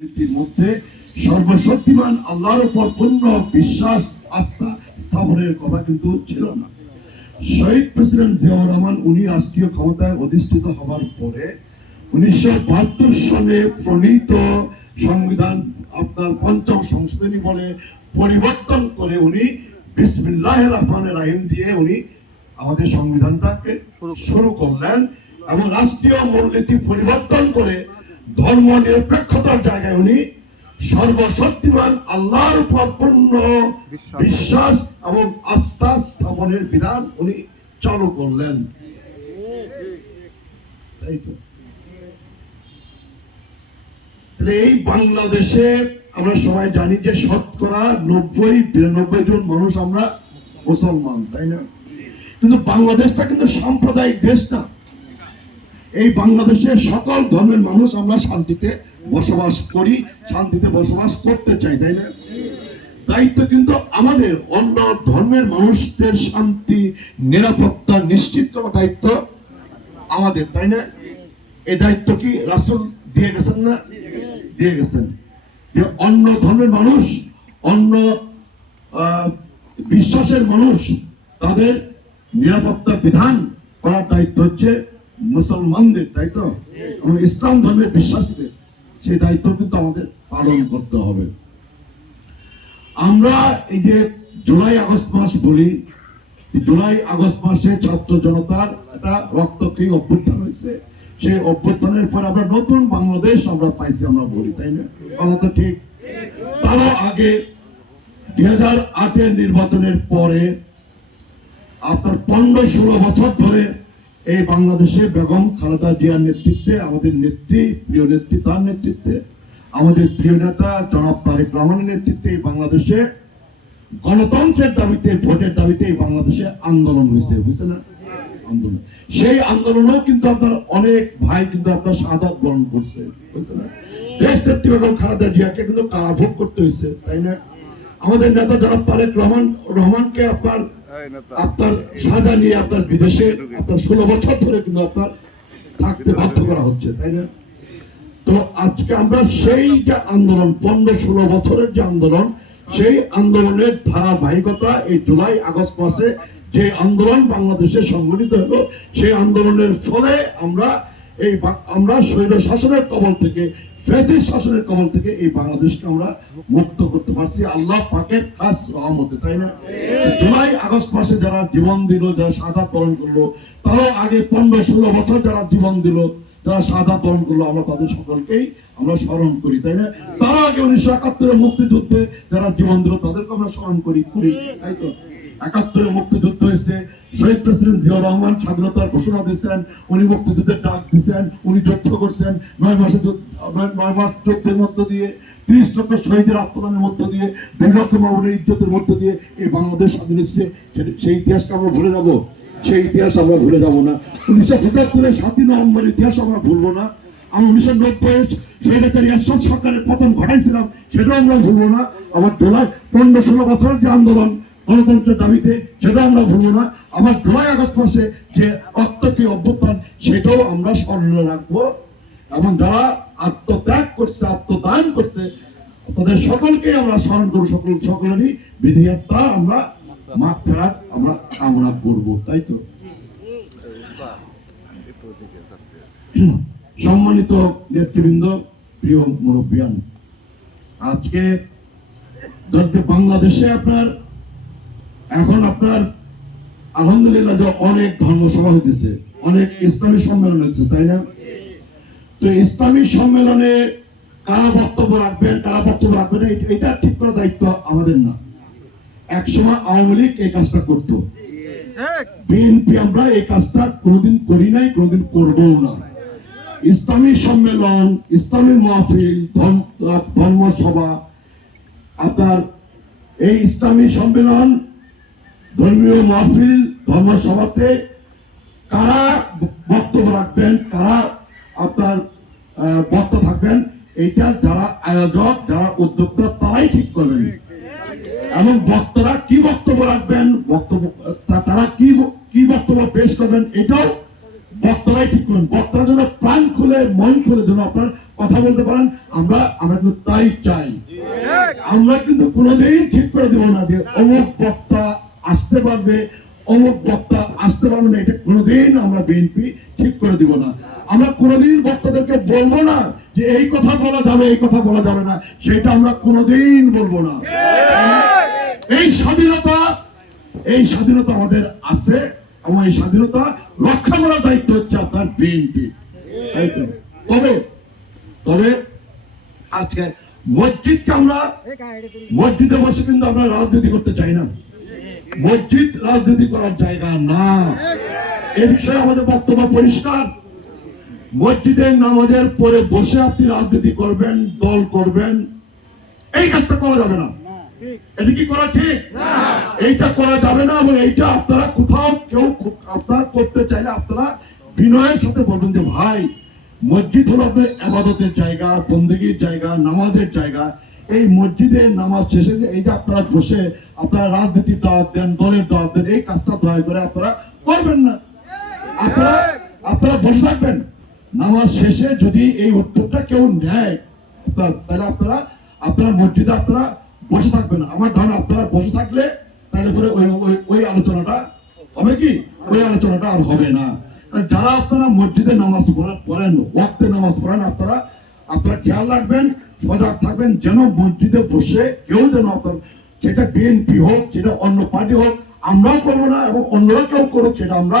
মধ্যে সর্বশক্তিমান আল্লাহর উপর পূর্ণ বিশ্বাস, আস্থা স্থাপনের কথা কিন্তু ছিল না। শহীদ প্রেসিডেন্ট জিয়াউর রহমান উনি রাষ্ট্রীয় ক্ষমতায় অধিষ্ঠিত হবার পরে উনিশশো সালে প্রণীত সংবিধান, আপনার পঞ্চম সংশোধনী বলে পরিবর্তন করে উনি বিসমিল্লাহ রহমান রাহিম দিয়ে উনি আমাদের সংবিধানটাকে শুরু করলেন এবং রাষ্ট্রীয় মূলনীতি পরিবর্তন করে ধর্ম নিরপেক্ষতার জায়গায় উনি সর্বশক্তিমান আল্লাহর উপর পূর্ণ বিশ্বাস। এবং আস্থা স্থাপনের বিধান উনি চালু করলেন। তাই তো? এই বাংলাদেশে আমরা সবাই জানি যে শতকরা নব্বই বিরানব্বই জন মানুষ আমরা মুসলমান তাই না? কিন্তু বাংলাদেশটা কিন্তু সাম্প্রদায়িক দেশ না। এই বাংলাদেশের সকল ধর্মের মানুষ আমরা শান্তিতে বসবাস করি, শান্তিতে বসবাস করতে চাই, তাই না? দায়িত্ব কিন্তু আমাদের, অন্য ধর্মের মানুষদের শান্তি, নিরাপত্তা নিশ্চিত করার দায়িত্ব আমাদের, তাই না? এই দায়িত্ব কি রাসুল দিয়ে গেছেন না? দিয়ে গেছেন। যে অন্য ধর্মের মানুষ, অন্য বিশ্বাসের মানুষ, তাদের নিরাপত্তা বিধান করার দায়িত্ব হচ্ছে মুসলমানদের তাই তো? এবং ইসলাম ধর্মের বিশ্বাসীদের সেই দায়িত্ব কিন্তু আমাদের পালন করতে হবে। আমরা এই যে জুলাই আগস্ট মাস বলি জুলাই আগস্ট মাসে ছাত্র জনতার একটা রক্তক্ষয়ী অভ্যুত্থান হয়েছে। সেই অভ্যুত্থানের পর আমরা নতুন বাংলাদেশ আমরা পাইছি আমরা বলি তাই না? কথা তো ঠিক? তারও আগে দুই হাজার আটের নির্বাচনের পরে আপনার পনেরো ষোলো বছর ধরে এই বাংলাদেশে বেগম খালেদা জিয়ার নেতৃত্বে, আমাদের নেত্রী, প্রিয় নেত্রী তার নেতৃত্বে, আমাদের প্রিয় নেতা জনাব তারেক রহমানের নেতৃত্বে বাংলাদেশে গণতন্ত্রের দাবিতে, ভোটের দাবিতে বাংলাদেশে আন্দোলন হয়েছে বুঝছে না? আন্দোলন। সেই আন্দোলনেও কিন্তু আপনার অনেক ভাই কিন্তু আপনার সাদাত বরণ করছে বুঝছে না? দেশ নেত্রী বেগম খালেদা জিয়াকে কিন্তু কারাভোগ করতে হয়েছে, তাই না? আমাদের নেতা জনাব তারেক রহমান রহমানকে আপনার আপনার সাজা নিয়ে আপনার বিদেশে আপনার ষোলো বছর ধরে কিন্তু আপনার থাকতে বাধ্য করা হচ্ছে, তাই না? তো আজকে আমরা সেই যে আন্দোলন, পনেরো ষোলো বছরের যে আন্দোলন, সেই আন্দোলনের ধারাবাহিকতা এই জুলাই আগস্ট মাসে যে আন্দোলন বাংলাদেশে সংগঠিত হলো, সেই আন্দোলনের ফলে আমরা এই আমরা স্বৈর শাসনের কবল থেকে, ফ্যাসিস্ট শাসনের কবল থেকে এই বাংলাদেশকে আমরা মুক্ত করতে পারছি। আল্লাহ পাকের খাস রহমতে, তাই না? জুলাই আগস্ট মাসে যারা জীবন দিল, যারা সাদা বরণ করল, তারাও আগে পনেরো ষোলো বছর যারা জীবন দিল, যারা সাদা বরণ করল, আমরা তাদের সকলকেই আমরা স্মরণ করি, তাই না? তারা আগে উনিশশো একাত্তরের মুক্তিযুদ্ধে যারা জীবন দিল তাদেরকে আমরা স্মরণ করি করি, তাই তো? একাত্তরে মুক্তিযুদ্ধ হয়েছে, শহীদ প্রেসিডেন্ট জিয়াউর রহমান স্বাধীনতার ঘোষণা দিয়েছেন, উনি মুক্তিযুদ্ধের ডাক দিয়েছেন, উনি যুদ্ধ করছেন, নয় মাসে নয় মাস যুদ্ধের মধ্য দিয়ে তিরিশ শহীদের আত্মদানের মধ্য দিয়ে, দুই লক্ষ ইজ্জতের মধ্য দিয়ে এই বাংলাদেশ স্বাধীন হচ্ছে। সেই ইতিহাসকে আমরা ভুলে যাব। সেই ইতিহাস আমরা ভুলে যাব না। উনিশশো পঁচাত্তরের সাতই নভেম্বর ইতিহাস আমরা ভুলবো না। আমরা উনিশশো নব্বই স্বৈরাচারী এরশাদ সরকারের পতন ঘটাইছিলাম, সেটাও আমরা ভুলবো না। আবার জুলাই পনেরো ষোলো বছরের যে আন্দোলন, গণতন্ত্রের দাবিতে, সেটাও আমরা ভুলবো না। আবার জুলাই আগস্ট মাসে যে রক্তকে অভ্যুত্থান, সেটাও আমরা স্মরণে রাখব। এবং যারা আত্মত্যাগ করছে, আত্মদান করছে। তাদের সকলকে আমরা স্মরণ করব, সকল সকলেরই বিধিয়াত্মা আমরা মাঠ ফেরাত আমরা কামনা করব, তাই তো? সম্মানিত নেতৃবৃন্দ, প্রিয় মুরব্বিয়ান, আজকে ধরতে বাংলাদেশে আপনার, এখন আপনার আলহামদুলিল্লাহ যে অনেক ধর্মসভা হইতেছে, অনেক ইসলামী সম্মেলন হচ্ছে তাই না? তো ইসলামী সম্মেলনে কারা বক্তব্য রাখবেন, কারা বক্তব্য রাখবেন এটা- ঠিক করার দায়িত্ব আমাদের না। একসময় আওয়ামী লীগ এই কাজটা করতো। বিএনপি আমরা এই কাজটা কোনোদিন করি নাই, কোনোদিন করবও না। ইসলামী সম্মেলন, ইসলামী মাহফিল, ধর্ম- ধর্মসভা আপনার এই ইসলামী সম্মেলন, ধর্মীয় মাহফিল, ধর্মসভাতে কারা বক্তব্য রাখবেন, কারা আপনার বক্তা থাকবেন। এইটা যারা আয়োজক যারা উদ্যোক্তা তারাই ঠিক করবেন। এবং বক্তারা কি বক্তব্য রাখবেন বক্তব্য তারা কি কি বক্তব্য পেশ করবেন এটাও বক্তারাই ঠিক করবেন। বক্তারা যেন প্রাণ খুলে মন খুলে যেন আপনার কথা বলতে পারেন আমরা আমরা কিন্তু তাই চাই। আমরা কিন্তু কোনোদিন ঠিক করে দেবো না যে অমুক বক্তা আসতে পারবে অমুক বক্তা আসতে না, এটা কোনোদিন আমরা বিএনপি ঠিক করে দিব না। আমরা কোনোদিন বক্তাদেরকে বলব না যে এই কথা বলা যাবে, এই কথা বলা যাবে না, সেটা আমরা কোনোদিন বলব না। এই স্বাধীনতা এই স্বাধীনতা আমাদের আছে, এবং এই স্বাধীনতা রক্ষা করার দায়িত্ব হচ্ছে আপনার বিএনপি তাই তো? তবে তবে আজকে মসজিদকে আমরা, মসজিদে বসে কিন্তু আমরা রাজনীতি করতে চাই না। মসজিদ রাজনীতি করার জায়গা না। এ বিষয়ে আমাদের বক্তব্য পরিষ্কার। মসজিদের নামাজের পরে বসে আপনি রাজনীতি করবেন, দল করবেন, এই কাজটা করা যাবে না। এটা কি করা ঠিক? এইটা করা যাবে না এবং এইটা আপনারা কোথাও কেউ আপনারা করতে চাইলে আপনারা বিনয়ের সাথে বলবেন যে, ভাই, মসজিদ হলো আপনার আবাদতের জায়গা, বন্দগির জায়গা, নামাজের জায়গা। এই মসজিদের নামাজ শেষে যে এই যে আপনারা বসে, আপনারা রাজনীতির দাওয়াত দেন, দলের দাওয়াত দেন, এই কাজটা দয়া করে আপনারা করবেন না। আপনারা আপনারা বসে থাকবেন। নামাজ শেষে যদি এই উত্তরটা কেউ নেয় তাহলে আপনারা আপনারা মসজিদে আপনারা বসে থাকবেন। আমার ধারণা, আপনারা বসে থাকলে তাহলে পরে ওই ওই- আলোচনাটা হবে কি? ওই আলোচনাটা আর হবে না। যারা আপনারা মসজিদে নামাজ পড়ে- পড়েন, ওয়াক্তে নামাজ পড়েন, আপনারা আপনারা খেয়াল রাখবেন সজাগ থাকবেন যেন মসজিদে বসে কেউ যেন আপনার সেটা বিএনপি হোক সেটা অন্য পার্টি হোক আমরাও করব না এবং অন্যরা কেউ করুক সেটা আমরা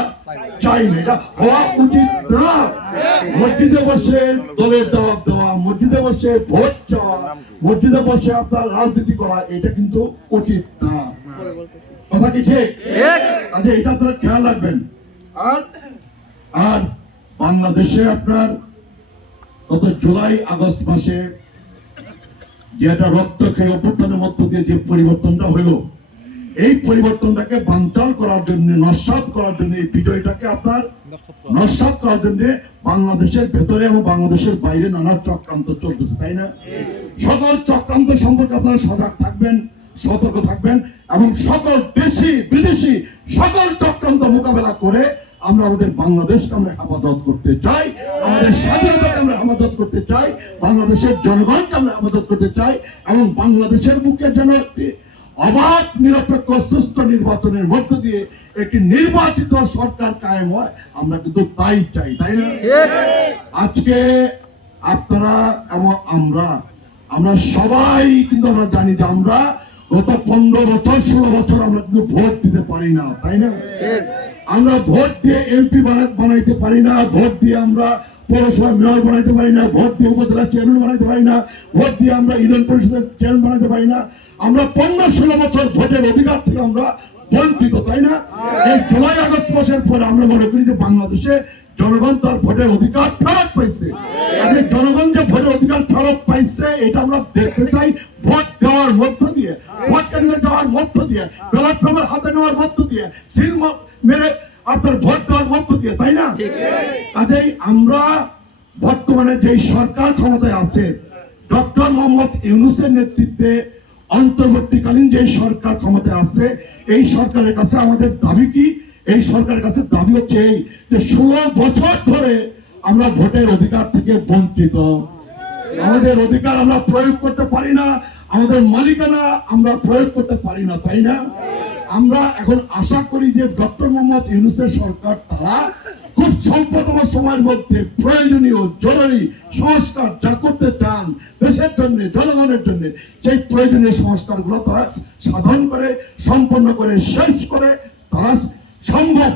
চাই না। এটা হওয়া উচিত না। মসজিদে বসে দলের দাওয়াত দেওয়া মসজিদে বসে ভোট চাওয়া মসজিদে বসে আপনার রাজনীতি করা এটা কিন্তু উচিত না। কথা কি ঠিক। আচ্ছা এটা আপনারা খেয়াল রাখবেন। আর? আর বাংলাদেশে আপনার গত জুলাই আগস্ট মাসে যে একটা রক্তক্ষয়ী অভ্যুত্থানের মধ্য দিয়ে যে পরিবর্তনটা হইল, এই পরিবর্তনটাকে বানচাল করার জন্য, নস্বাত করার জন্য, এই বিজয়টাকে আপনার নস্বাত করার জন্য বাংলাদেশের ভেতরে এবং বাংলাদেশের বাইরে নানা চক্রান্ত চলতেছে, তাই না? সকল চক্রান্ত সম্পর্কে আপনারা সজাগ থাকবেন, সতর্ক থাকবেন এবং সকল দেশি, বিদেশি সকল চক্রান্ত মোকাবেলা করে আমরা আমাদের বাংলাদেশকে আমরা হেফাজত করতে চাই, আমাদের স্বাধীনতাকে আমরা হেফাজত করতে চাই, বাংলাদেশের জনগণকে আমরা হেফাজত করতে চাই এবং বাংলাদেশের বুকে যেন একটি অবাধ, নিরপেক্ষ, সুস্থ নির্বাচনের মধ্য দিয়ে একটি নির্বাচিত সরকার কায়েম হয়, আমরা কিন্তু তাই চাই, তাই না? আজকে আপনারা এবং আমরা আমরা সবাই কিন্তু আমরা জানি যে আমরা গত পনেরো বছর, ষোলো বছর আমরা কিন্তু ভোট দিতে পারি না, তাই না? আমরা ভোট দিয়ে এমপি বানাইতে পারি না, ভোট দিয়ে আমরা পৌরসভা মেয়র বানাইতে পারি না, ভোট দিয়ে উপজেলা চেয়ারম্যান বানাইতে পারি না, ভোট দিয়ে আমরা ইউনিয়ন পরিষদের চেয়ারম্যান বানাইতে পারি না। আমরা পনেরো ষোলো বছর ভোটের অধিকার থেকে আমরা বঞ্চিত, তাই না? এই জুলাই আগস্ট মাসের পরে আমরা মনে করি যে বাংলাদেশে জনগণ তার ভোটের অধিকার ফেরত পাইছে। আজকে জনগণ যে ভোটের অধিকার ফেরত পাইছে, এটা আমরা দেখতে চাই ভোট দেওয়ার মধ্য দিয়ে। ভোট কেন্দ্রে যাওয়ার মধ্য দিয়ে, ব্যালট পেপার হাতে নেওয়ার মধ্য দিয়ে, সিল মেরে আপনার ভোট দেওয়ার মধ্য দিয়ে তাই না? কাজেই আমরা বর্তমানে যেই সরকার ক্ষমতায় আছে ডক্টর মোহাম্মদ ইউনুসের নেতৃত্বে অন্তর্বর্তীকালীন যে সরকার ক্ষমতায় আছে এই সরকারের কাছে আমাদের দাবি কি? এই সরকারের কাছে দাবি হচ্ছে এই যে ষোলো বছর ধরে আমরা ভোটের অধিকার থেকে বঞ্চিত। আমাদের অধিকার আমরা প্রয়োগ করতে পারি না আমাদের মালিকানা আমরা প্রয়োগ করতে পারি না তাই না? আমরা এখন আশা করি যে ডক্টর মোহাম্মদ ইউনুসের সরকার তারা খুব স্বল্পতম সময়ের মধ্যে প্রয়োজনীয়, জরুরি সংস্কার যা করতে চান দেশের জন্য, জনগণের জন্য, সেই প্রয়োজনীয় সংস্কারগুলো তারা সাধন করে, সম্পন্ন করে, শেষ করে তারা সম্ভব।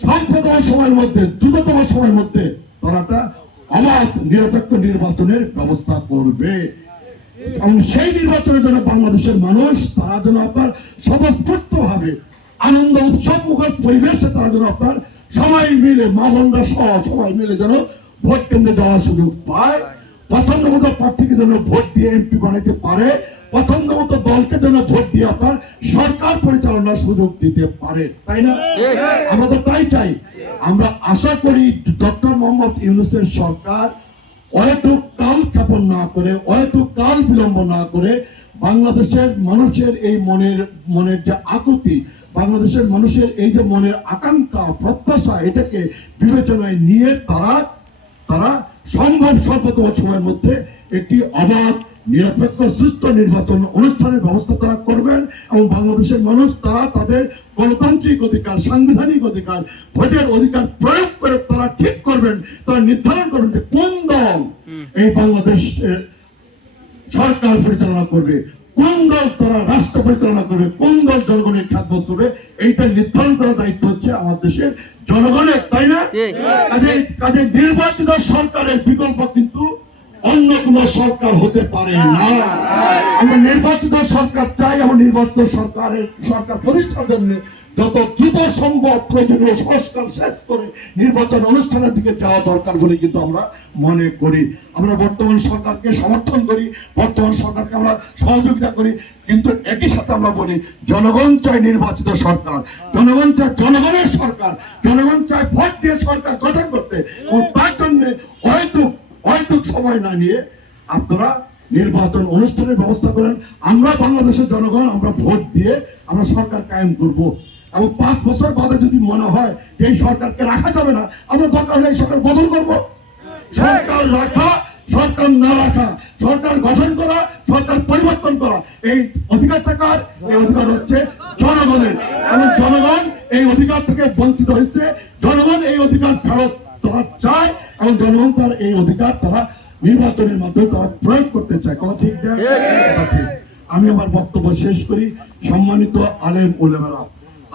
স্বল্পতম সময়ের মধ্যে, দ্রুততম সময়ের মধ্যে তারা একটা অবাধ, নিরপেক্ষ নির্বাচনের ব্যবস্থা করবে। এবং সেই নির্বাচনের জন্য বাংলাদেশের মানুষ তারা যেন আপনার স্বতঃস্ফূর্ত ভাবে আনন্দ উৎসব মুখর পরিবেশে তারা যেন আপনার সবাই মিলে মা বোনরা সহ সবাই মিলে যেন ভোট কেন্দ্রে যাওয়ার সুযোগ পায়। পছন্দ মতো প্রার্থীকে যেন ভোট দিয়ে এমপি বানাইতে পারে। পছন্দ মতো দলকে যেন ভোট দিয়ে আপনার সরকার পরিচালনার সুযোগ দিতে পারে। তাই না? আমরা তো তাই চাই। আমরা আশা করি ডক্টর মোহাম্মদ ইউনুসের সরকার অহেতুক কাল স্থাপন না করে, অহেতুক কাল বিলম্ব না করে বাংলাদেশের মানুষের এই মনের মনের যে আকুতি, বাংলাদেশের মানুষের এই যে মনের আকাঙ্ক্ষা, প্রত্যাশা, এটাকে বিবেচনায় নিয়ে তারা তারা সম্ভব স্বল্পতম সময়ের মধ্যে একটি অবাধ নিরপেক্ষ সুস্থ নির্বাচন অনুষ্ঠানের ব্যবস্থা তারা করবেন এবং বাংলাদেশের মানুষ তারা তাদের গণতান্ত্রিক অধিকার সাংবিধানিক অধিকার ভোটের অধিকার প্রয়োগ করে তারা ঠিক করবেন তারা নির্ধারণ করবেন যে কোন দল এই বাংলাদেশের সরকার পরিচালনা করবে কোন দল তারা রাষ্ট্র পরিচালনা করবে কোন দল জনগণের খ্যাতবোধ করবে এইটা নির্ধারণ করার দায়িত্ব হচ্ছে আমাদের দেশের জনগণের তাই না? কাজে কাজে নির্বাচিত সরকারের বিকল্প কিন্তু অন্য কোন সরকার হতে পারে না। আমরা নির্বাচিত সরকার চাই এবং নির্বাচিত সরকারের সরকার প্রতিষ্ঠার জন্য যত দ্রুত সম্ভব প্রয়োজনীয় সংস্কার শেষ করে নির্বাচন অনুষ্ঠানের দিকে যাওয়া দরকার বলে কিন্তু আমরা মনে করি। আমরা বর্তমান সরকারকে সমর্থন করি, বর্তমান সরকারকে আমরা সহযোগিতা করি। কিন্তু একই সাথে আমরা বলি, জনগণ চায় নির্বাচিত সরকার। জনগণ চায় জনগণের সরকার। জনগণ চায় ভোট দিয়ে সরকার গঠন করতে। এবং তার জন্য হয়তো হয়তো সময় না নিয়ে আপনারা নির্বাচন অনুষ্ঠানের ব্যবস্থা করেন। আমরা বাংলাদেশের জনগণ, আমরা ভোট দিয়ে আমরা সরকার কায়েম করব। এবং পাঁচ বছর বাদে যদি মনে হয় যে এই সরকারকে রাখা যাবে না, আমরা দরকার হলে এই সরকার বদল করব। সরকার রাখা, সরকার না রাখা, সরকার গঠন করা, সরকার পরিবর্তন করা, এই অধিকারটা কার? এই অধিকার হচ্ছে জনগণের। এবং জনগণ এই অধিকার থেকে বঞ্চিত হয়েছে। জনগণ এই অধিকার ফেরত তারা চায় এবং জনগণ তার এই অধিকার তারা নির্বাচনের মাধ্যমে তারা প্রয়োগ করতে চায়। কথা ঠিক কথা ঠিক। আমি আমার বক্তব্য শেষ করি। সম্মানিত আলেম ওলেমারা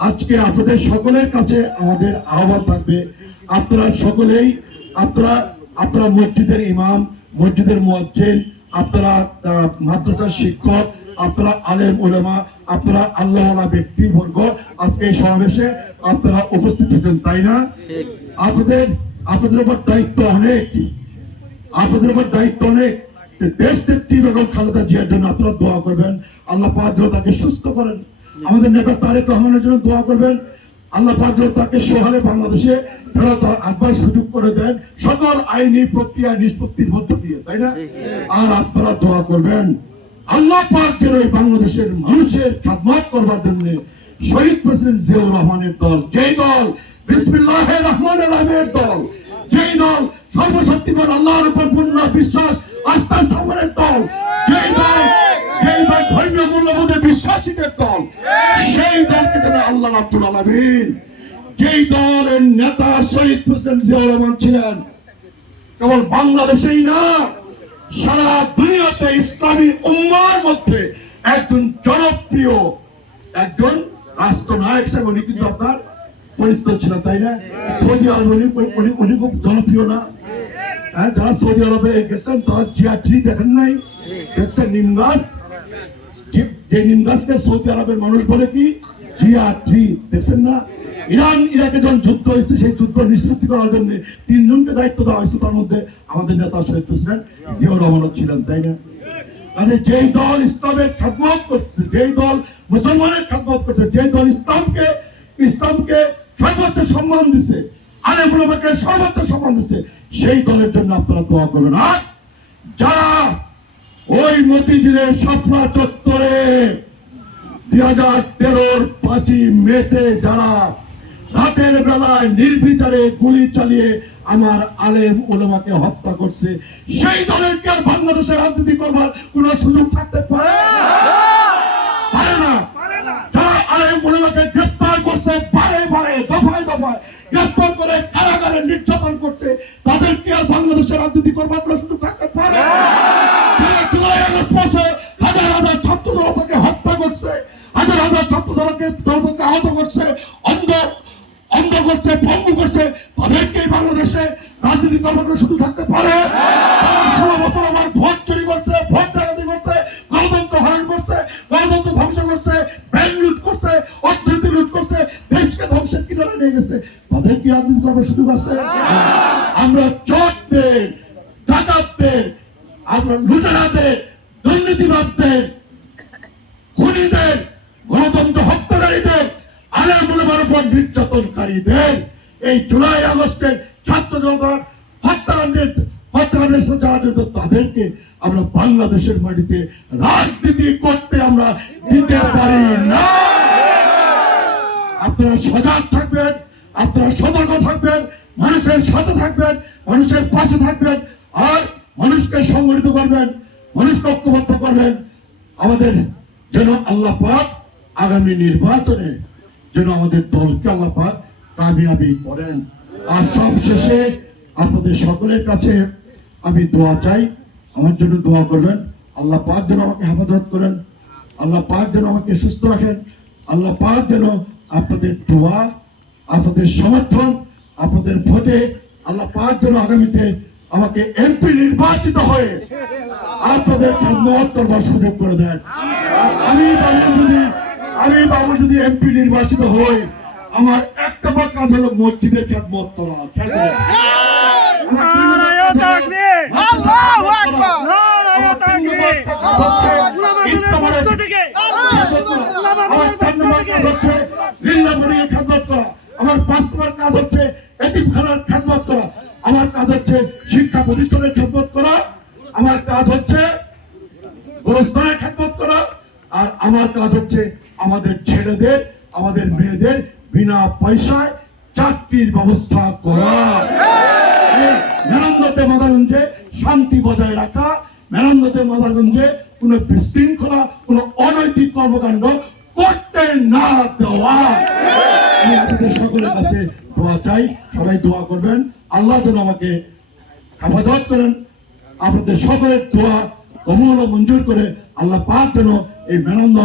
আজকে আপনাদের সকলের কাছে আমাদের আহ্বান থাকবে। আপনারা সকলেই আপনারা আপনারা মসজিদের ইমাম মসজিদের মুয়াজ্জিন আপনারা মাদ্রাসার শিক্ষক আপনারা আলেম ওলেমা আপনারা আল্লাহওয়ালা ব্যক্তিবর্গ। আজকে এই সমাবেশে আপনারা উপস্থিত হয়েছেন তাই না? আপনাদের আপনাদের উপর দায়িত্ব অনেক। আপনাদের উপর দায়িত্ব অনেক। দেশ নেত্রী বেগম খালেদা জিয়ার জন্য আপনারা দোয়া করবেন। আল্লাহ পাক তাকে সুস্থ করেন। আমাদের নেতা তারেক রহমানের জন্য দোয়া করবেন। আল্লাহ পাক তাকে সোহারে বাংলাদেশে ফেরত আসবার সুযোগ করে দেন। সকল আইনি প্রক্রিয়া নিষ্পত্তির মধ্য দিয়ে, তাই না? আর আপনারা দোয়া করবেন। আল্লাহ পাক যেন বাংলাদেশের মানুষের খাদমাত করবার জন্য শহীদ প্রেসিডেন্ট জিয়াউর রহমানের দল, যেই দল নেতা শহীদ প্রেসিডেন্ট ছিলেন, কেবল বাংলাদেশেই না, সারা দুনিয়াতে ইসলামী উম্মার মধ্যে একজন জনপ্রিয়, একজন রাষ্ট্রনায়ক হিসেবে আপনার পরিচিত ছিলেন তাই না? সৌদি আরব উনি খুব জনপ্রিয় না? হ্যাঁ যারা সৌদি আরবে গেছেন, তারা জিয়া ট্রি দেখেন নাই? দেখছেন নিম যে- নিম সৌদি আরবের মানুষ বলে কি? জিয়া ট্রি দেখছেন না? ইরান, ইরাকে যখন যুদ্ধ হয়েছে, সেই যুদ্ধ নিষ্পত্তি করার জন্য তিনজনকে দায়িত্ব দেওয়া হয়েছে, তার মধ্যে আমাদের নেতা শহীদ প্রেসিডেন্ট জিয়াউর রহমানও ছিলেন, তাই না? কাজে যেই দল ইসলামের খেদমত করছে, যেই দল মুসলমানের খেদমত করছে, যেই দল ইসলামকে ইসলামকে সর্বোচ্চ সম্মান দিছে। আলেম উলামাকে সর্বোচ্চ সম্মান দিছে। সেই দলের জন্য আপনারা দোয়া করবেন। আর যারা ওই মতিঝিলের স্বপ্না চত্বরে দুই হাজার তেরোর পাঁচই মেতে যারা রাতের বেলায় নির্বিচারে গুলি চালিয়ে আমার আলেম ওলামাকে হত্যা করছে সেই দলের কি আর বাংলাদেশে রাজনীতি করবার কোন সুযোগ থাকতে পারে? পারে না। যারা আলেম ওলামাকে গ্রেপ্তার করছে বারে দফায় দফায় গ্রেফতার করে কারাগারে নির্যাতন করছে তাদেরকে আর বাংলাদেশের রাজনীতি করবার কোনো কি রাজনীতি করবার সুযোগ আছে? আমরা চোরদের ডাকাতদের আমরা লুটেরাদের দুর্নীতিবাজদের খুনিদের গণতন্ত্র হত্যাকারীদের আলেমুলমার উপর নির্যাতনকারীদের এই জুলাই আগস্টে ছাত্র জনতার হত্যাকাণ্ডের হত্যাকাণ্ডের সাথে যারা জড়িত তাদেরকে আমরা বাংলাদেশের মাটিতে রাজনীতি করতে আমরা দিতে পারি না। আপনারা সজাগ থাকবেন। আপনারা সতর্ক থাকবেন, মানুষের সাথে থাকবেন, মানুষের পাশে থাকবেন, আর মানুষকে সংগঠিত করবেন, মানুষকে ঐক্যবদ্ধ করবেন। আমাদের যেন আল্লাহ পাক আগামী নির্বাচনে যেন আমাদের দলকে আল্লাহ পাক কামিয়াবি করেন। আর সব শেষে আপনাদের সকলের কাছে আমি দোয়া চাই, আমার জন্য দোয়া করবেন, আল্লাহ পাক যেন আমাকে হেফাজত করেন, আল্লাহ পাক যেন আমাকে সুস্থ রাখেন, আল্লাহ পাক যেন আপনাদের দোয়া আপনাদের সমর্থন আপনাদের ভোটে আল্লাহ পাক যেন আগামীতে আমাকে এমপি নির্বাচিত হয়ে আপনাদের খেদমত করবার সুযোগ করে দেন। আর আমি বাবু যদি আমি বাবু যদি এমপি নির্বাচিত হই আমার একটা বার কাজ হলো মসজিদের খেদমত করা খেয়াল করুন। আমার নম্বর কাজ হলো আমার পাঁচ কাজ হচ্ছে এতিমখানার খেদমত করা। আমার কাজ হচ্ছে শিক্ষা প্রতিষ্ঠানের খেদমত করা। আমার কাজ হচ্ছে গোরস্থানের খেদমত করা। আর আমার কাজ হচ্ছে আমাদের ছেলেদের, আমাদের মেয়েদের বিনা পয়সায় চাকরির ব্যবস্থা করা। মেনন্দতে মাদারগঞ্জে শান্তি বজায় রাখা মেনন্দতে মাদারগঞ্জে কোন বিশৃঙ্খলা, কোন অনৈতিক কর্মকাণ্ড করতে না দেওয়া। আমি আপনাদের সকলের কাছে দোয়া চাই সবাই দোয়া করবেন। আল্লাহ যেন আমাকে হেফাজত করেন আপনাদের সকলের দোয়া কমল মঞ্জুর করে আল্লাহ পাক যেন এই মেনন্দ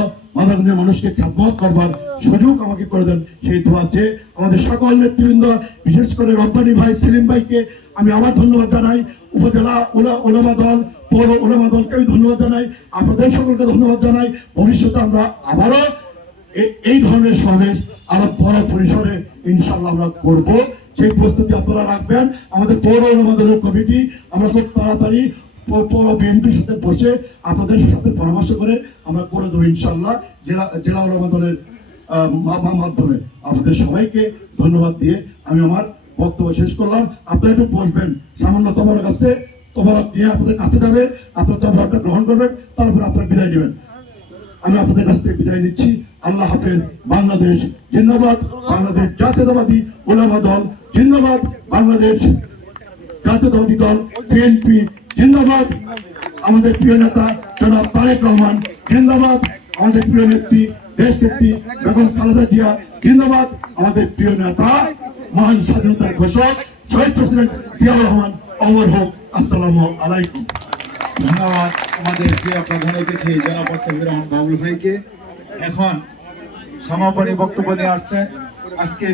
মানুষকে খ্যাতমত করবার সুযোগ আমাকে করে দেন। সেই দোয়াতে আমাদের সকল নেতৃবৃন্দ বিশেষ করে রব্বানি ভাই সেলিম ভাইকে আমি আবার ধন্যবাদ জানাই। উপজেলা ওলা ওলামা দল পৌর ওলামা দলকে আমি ধন্যবাদ জানাই। আপনাদের সকলকে ধন্যবাদ জানাই। ভবিষ্যতে আমরা আবারও এই ধরনের সমাবেশ আরও বড় পরিসরে ইনশাল্লাহ আমরা করব। সেই প্রস্তুতি আপনারা রাখবেন। আমাদের পৌর অনুমোদন কমিটি, আমরা খুব তাড়াতাড়ি পৌর বিএনপির সাথে বসে আপনাদের সাথে পরামর্শ করে আমরা করে দেবো ইনশাল্লাহ জেলা জেলা অনুমোদনের মাধ্যমে। আপনাদের সবাইকে ধন্যবাদ দিয়ে আমি আমার বক্তব্য শেষ করলাম। আপনারা একটু বসবেন। সামান্য তোমার কাছে তোমার নিয়ে আপনাদের কাছে যাবে। আপনার তোমারটা গ্রহণ করবেন। তারপরে আপনারা বিদায় নেবেন। আমি আপনাদের কাছ থেকে বিদায় নিচ্ছি। আল্লাহ হাফেজ, বাংলাদেশ জিন্দাবাদ, বাংলাদেশ জাতীয়তাবাদী ওলামা দল জিন্দাবাদ, বাংলাদেশ জাতীয়তাবাদী দল বিএনপি জিন্দাবাদ। আমাদের প্রিয় নেতা জনাব তারেক রহমান জিন্দাবাদ। আমাদের প্রিয় নেত্রী দেশ নেত্রী বেগম খালেদা জিয়া জিন্দাবাদ। আমাদের প্রিয় নেতা, মহান স্বাধীনতার ঘোষক, শহীদ প্রেসিডেন্ট জিয়াউর রহমান, অমর হোক। আসসালামু আলাইকুম। ধন্যবাদ। আমাদের প্রিয় প্রধান অতিথি জনাব মোস্তাফির রহমান বাবুল ভাইকে। এখন সমাপনী বক্তব্য নিয়ে আসছে। আজকে